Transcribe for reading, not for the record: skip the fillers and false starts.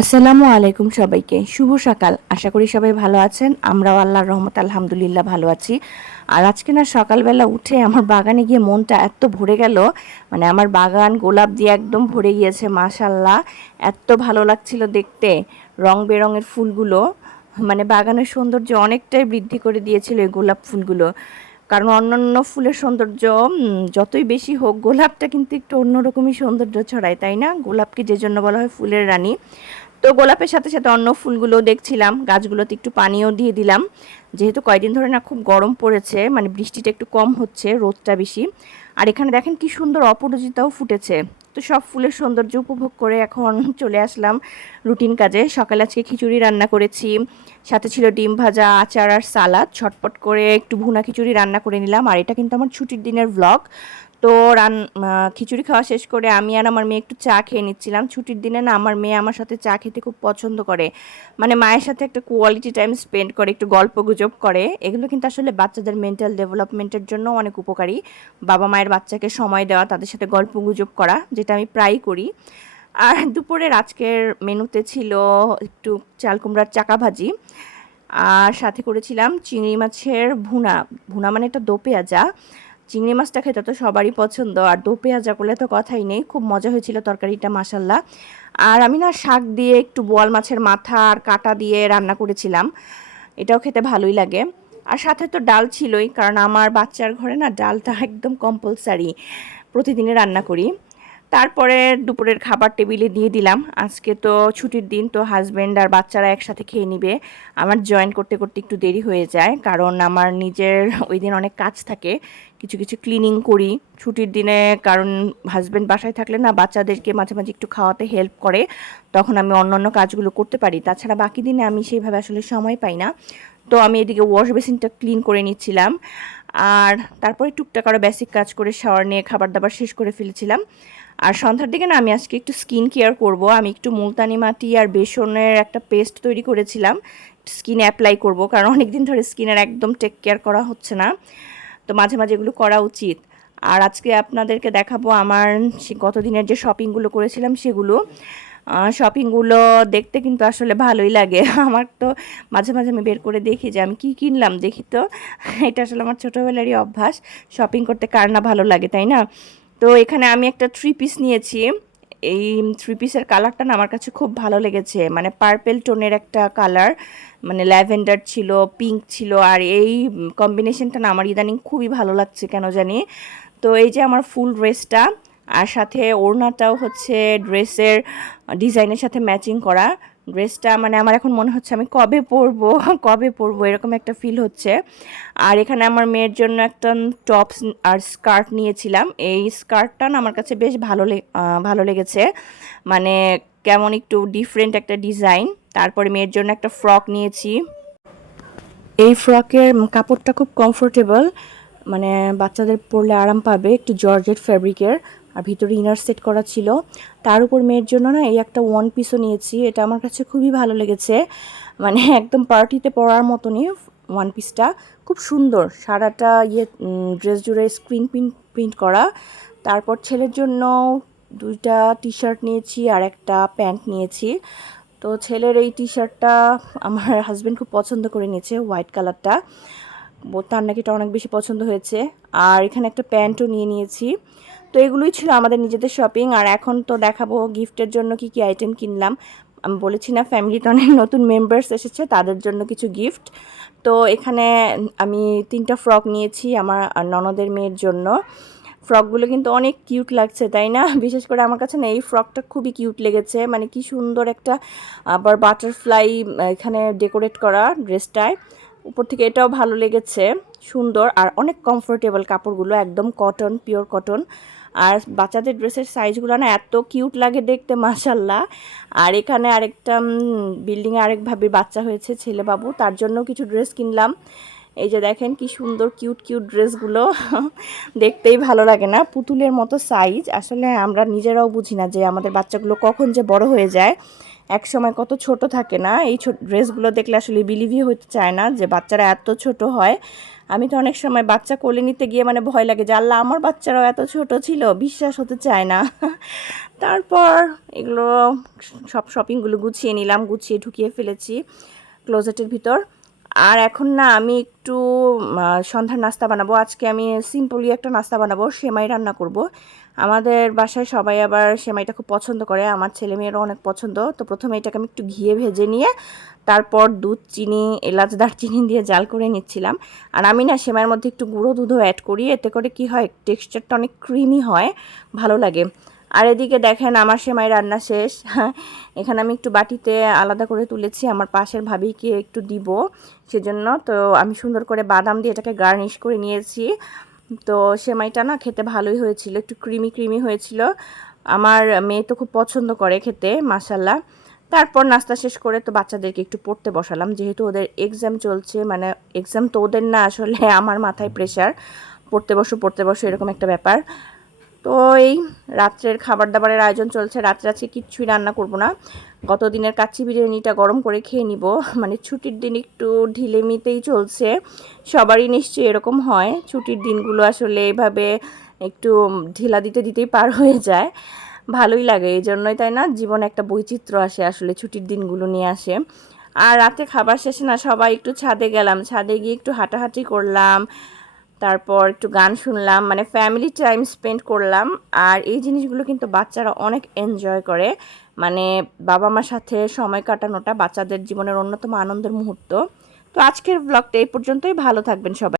আসসালামু আলাইকুম সবাইকে, শুভ সকাল। আশা করি সবাই ভালো আছেন। আমরাও আল্লাহর রহমতে আলহামদুলিল্লাহ ভালো আছি। আর আজকে না সকালবেলা উঠে আমার বাগানে গিয়ে মনটা এত ভরে গেল, মানে আমার বাগান গোলাপ দিয়ে একদম ভরে গিয়েছে মাশাল্লাহ। এত ভালো লাগছিল দেখতে, রং বেরঙের ফুলগুলো মানে বাগানের সৌন্দর্য অনেকটাই বৃদ্ধি করে দিয়েছিল এই গোলাপ ফুলগুলো। কারণ অন্যান্য ফুলের সৌন্দর্য যতই বেশি হোক, গোলাপটা কিন্তু একটু অন্যরকমই সৌন্দর্য ছড়ায়, তাই না? গোলাপকে যে জন্য বলা হয় ফুলের রানী। তো গোলাপের সাথে সাথে অন্য ফুলগুলোও দেখছিলাম, গাছগুলোতে একটু পানিও দিয়ে দিলাম। যেহেতু কয়েকদিন ধরে না খুব গরম পড়েছে, মানে বৃষ্টিটা একটু কম হচ্ছে, রোদটা বেশি। আর এখানে দেখেন কি সুন্দর অপরাজিতাও ফুটেছে। তো সব ফুলের সৌন্দর্য উপভোগ করে এখন চলে আসলাম রুটিন কাজে। সকালে আজকে খিচুড়ি রান্না করেছি, সাথে ছিল ডিম ভাজা, আচার আর সালাদ। ছটপট করে একটু ভুনা খিচুড়ি রান্না করে নিলাম। আর এটা কিন্তু আমার ছুটির দিনের ভ্লগ। তো খিচুড়ি খাওয়া শেষ করে আমি আর আমার মেয়ে একটু চা খেয়ে নিচ্ছিলাম। ছুটির দিনে না আমার মেয়ে আমার সাথে চা খেতে খুব পছন্দ করে, মানে মায়ের সাথে একটা কোয়ালিটি টাইম স্পেন্ড করে, একটু গল্প গুজব করে। এগুলো কিন্তু আসলে বাচ্চাদের মেন্টাল ডেভেলপমেন্টের জন্য অনেক উপকারী। বাবা মায়ের বাচ্চাকে সময় দেওয়া, তাদের সাথে গল্প গুজব করা, যেটা আমি প্রায়ই করি। আর দুপুরের আজকের মেনুতে ছিল একটু চাল কুমড়ার চাকা ভাজি, আর সাথে করেছিলাম চিংড়ি মাছের ভুনা। ভুনা মানে এটা দো পেঁয়াজা। চিংড়ি মাছটা খেতে তো সবারই পছন্দ, আর দো পেঁয়াজা করলে তো কথাই নেই। খুব মজা হয়েছিল তরকারিটা মাসাল্লাহ। আর আমি না শাক দিয়ে একটু বোয়াল মাছের মাথা আর কাটা দিয়ে রান্না করেছিলাম, এটাও খেতে ভালোই লাগে। আর সাথে তো ডাল ছিলই, কারণ আমার বাচ্চার ঘরে না ডালটা একদম কম্পালসারি, প্রতিদিনই রান্না করি। তারপরে দুপুরের খাবার টেবিলে দিয়ে দিলাম। আজকে তো ছুটির দিন, তো হাজব্যান্ড আর বাচ্চারা একসাথে খেয়ে নিবে। আমার জয়েন করতে করতে একটু দেরি হয়ে যায়, কারণ আমার নিজের ওই দিন অনেক কাজ থাকে, কিছু কিছু ক্লিনিং করি ছুটির দিনে। কারণ হাজব্যান্ড বাসায় থাকলে না বাচ্চাদেরকে মাঝে মাঝে একটু খাওয়াতে হেল্প করে, তখন আমি অন্যান্য কাজগুলো করতে পারি। তাছাড়া বাকি দিনে আমি সেইভাবে আসলে সময় পাই না। তো আমি এদিকে ওয়াশ বেসিনটা ক্লিন করে নিচ্ছিলাম, আর তারপরে টুকটাক আরও বেসিক কাজ করে শাওয়ার নিয়ে খাবার দাবার শেষ করে ফেলেছিলাম। আর সন্ধ্যার দিকে না আমি আজকে একটু স্কিন কেয়ার করব। আমি একটু মুলতানি মাটি আর বেসনের একটা পেস্ট তৈরি করেছিলাম, স্কিনে অ্যাপ্লাই করব, কারণ অনেক দিন ধরে স্কিনের একদম টেক কেয়ার করা হচ্ছে না। তো মাঝে মাঝে এগুলো করা উচিত। আর আজকে আপনাদেরকে দেখাবো আমার গত দিনের যে শপিংগুলো করেছিলাম সেগুলো। শপিংগুলো দেখতে কিন্তু আসলে ভালোই লাগে আমার। তো মাঝে মাঝে আমি বের করে দেখি যে আমি কি কিনলাম, দেখি তো। এটা আসলে আমার ছোটোবেলারই অভ্যাস, শপিং করতে কার না ভালো লাগে, তাই না? তো এখানে আমি একটা থ্রি পিস নিয়েছি। এই থ্রি পিসের কালারটা না আমার কাছে খুব ভালো লেগেছে, মানে পার্পেল টোনের একটা কালার, মানে ল্যাভেন্ডার ছিল, পিঙ্ক ছিল। আর এই কম্বিনেশনটা না আমার ইদানিং খুবই ভালো লাগছে কেন জানি। তো এই যে আমার ফুল ড্রেসটা, আর সাথে ওড়নাটাও হচ্ছে ড্রেসের ডিজাইনের সাথে ম্যাচিং করা। ড্রেসটা মানে আমার এখন মনে হচ্ছে আমি কবে পরবো কবে পরবো এরকম একটা ফিল হচ্ছে। আর এখানে আমার মেয়ের জন্য একটা টপস আর স্কার্ট নিয়েছিলাম। এই স্কার্টটা না আমার কাছে বেশ ভালো লেগেছে, মানে কেমন একটু ডিফারেন্ট একটা ডিজাইন। তারপরে মেয়ের জন্য একটা ফ্রক নিয়েছি। এই ফ্রকের কাপড়টা খুব কমফোর্টেবল, মানে বাচ্চাদের পরলে আরাম পাবে, একটু জর্জেট ফ্যাব্রিকের। আর ভিতরে ইনার সেট করা ছিল। তার উপর মেয়ের জন্য না এই একটা ওয়ান পিসও নিয়েছি, এটা আমার কাছে খুবই ভালো লেগেছে, মানে একদম পার্টিতে পরার মতনই ওয়ান পিসটা। খুব সুন্দর, সারাটা ড্রেস জুড়ে স্ক্রিন প্রিন্ট করা। তারপর ছেলের জন্য দুইটা টি শার্ট নিয়েছি আর একটা প্যান্ট নিয়েছি। তো ছেলের এই টি শার্টটা আমার হাজব্যান্ড খুব পছন্দ করে নিয়েছে, হোয়াইট কালারটা, তার নাকি এটা অনেক বেশি পছন্দ হয়েছে। আর এখানে একটা প্যান্টও নিয়ে নিয়েছি। তো এগুলোই ছিল আমাদের নিজেদের শপিং। আর এখন তো দেখাবো গিফটের জন্য কি কি আইটেম কিনলাম। আমি বলেছি না ফ্যামিলিতে অনেক নতুন মেম্বার্স এসেছে, তাদের জন্য কিছু গিফট। তো এখানে আমি 3টা ফ্রক নিয়েছি আমার ননদের মেয়ের জন্য। ফ্রকগুলো কিন্তু অনেক কিউট লাগছে, তাই না? বিশেষ করে আমার কাছে না এই ফ্রকটা খুবই কিউট লেগেছে, মানে কি সুন্দর একটা আবার বাটারফ্লাই এখানে ডেকোরেট করা ড্রেসটায়। উপর থেকে এটাও ভালো লেগেছে, সুন্দর আর অনেক কমফোর্টেবল। কাপড়গুলো একদম কটন, পিওর কটন। আর বাচ্চাদের ড্রেসের সাইজগুলো না এত কিউট লাগে দেখতে মাশাল্লাহ। আর এখানে আরেকটা বিল্ডিংয়ে আরেকভাবে বাচ্চা হয়েছে, ছেলে বাবু, তার জন্য কিছু ড্রেস কিনলাম। এই যে দেখেন কি সুন্দর কিউট কিউট ড্রেসগুলো দেখতেই ভালো লাগে না? পুতুলের মতো সাইজ। আসলে আমরা নিজেরাও বুঝি না যে আমাদের বাচ্চাগুলো কখন যে বড় হয়ে যায়। এক সময় কত ছোট থাকে না, এই ড্রেসগুলো দেখলে আসলে বিলিভই হতে চায় না যে বাচ্চারা এত ছোট হয়। আমি তো অনেক সময় বাচ্চা কোলে নিতে গিয়ে মানে ভয় লাগে যে আল্লাহ আমার বাচ্চারাও এত ছোট ছিল, বিশ্বাস হতে চায় না। তারপর এগুলো সব শপিংগুলো গুছিয়ে নিলাম, গুছিয়ে ঢুকিয়ে ফেলেছি ক্লোজেটের ভিতর। আর এখন না আমি একটু সন্ধ্যার নাস্তা বানাবো। আজকে আমি সিম্পলি একটা নাস্তা বানাবো, সেমাই রান্না করব। আমাদের বাসায় সবাই আবার সেমাইটা খুব পছন্দ করে, আমার ছেলে মেয়েরও অনেক পছন্দ। তো প্রথমে এটাকে আমি একটু ঘিয়ে ভেজে নিয়ে তারপর দুধ, চিনি, এলাচ, দারচিনি দিয়ে জাল করে নিচ্ছিলাম। আর আমি না সেমাইয়ের মধ্যে একটু গুঁড়ো দুধও অ্যাড করি, এতে করে কি হয় টেক্সচারটা অনেক ক্রিমি হয়, ভালো লাগে। আর এদিকে দেখেন আমার সেমাই রান্না শেষ। এখানে আমি একটু বাটিতে আলাদা করে তুলেছি, আমার পাশের ভাবিকে একটু দিব সেজন্য। তো আমি সুন্দর করে বাদাম দিয়ে এটাকে গার্নিশ করে নিয়েছি। তো সেমাইটা না খেতে ভালোই হয়েছিল, একটু ক্রিমি ক্রিমি হয়েছিল। আমার মেয়ে তো খুব পছন্দ করে খেতে, মাশাল্লাহ। তারপর নাস্তা শেষ করে তো বাচ্চাদেরকে একটু পড়তে বসালাম, যেহেতু ওদের এক্সাম চলছে। মানে এক্সাম তো ওদের না, আসলে আমার মাথায় প্রেশার, পড়তে বসো এরকম একটা ব্যাপার। তো এই রাত্রের খাবার দাবারের আয়োজন চলছে। রাত্রে আজকে কিচ্ছুই রান্না করব না, গত দিনের কাচ্চি বিরিয়ানিটা গরম করে খেয়ে নিব। মানে ছুটির দিন একটু ঢিলেমিতেই চলছে, সবারই নিশ্চয়ই এরকম হয়। ছুটির দিনগুলো আসলে এভাবে একটু ঢিলা দিতে দিতেই পার হয়ে যায়, ভালোই লাগে। এই জন্যই তাই না, জীবনে একটা বৈচিত্র্য আসে আসলে ছুটির দিনগুলো নিয়ে আসে। আর রাতে খাবার শেষে না সবাই একটু ছাদে গেলাম, ছাদে গিয়ে একটু হাঁটাহাঁটি করলাম, তারপর একটু গান শুনলাম, মানে ফ্যামিলি টাইম স্পেন্ড করলাম। আর এই জিনিসগুলো কিন্তু বাচ্চারা অনেক এনজয় করে, মানে বাবা মার সাথে সময় কাটানোটা বাচ্চাদের জীবনের অন্যতম আনন্দের মুহূর্ত। তো আজকের ব্লগটা এই পর্যন্তই, ভালো থাকবেন সবাই।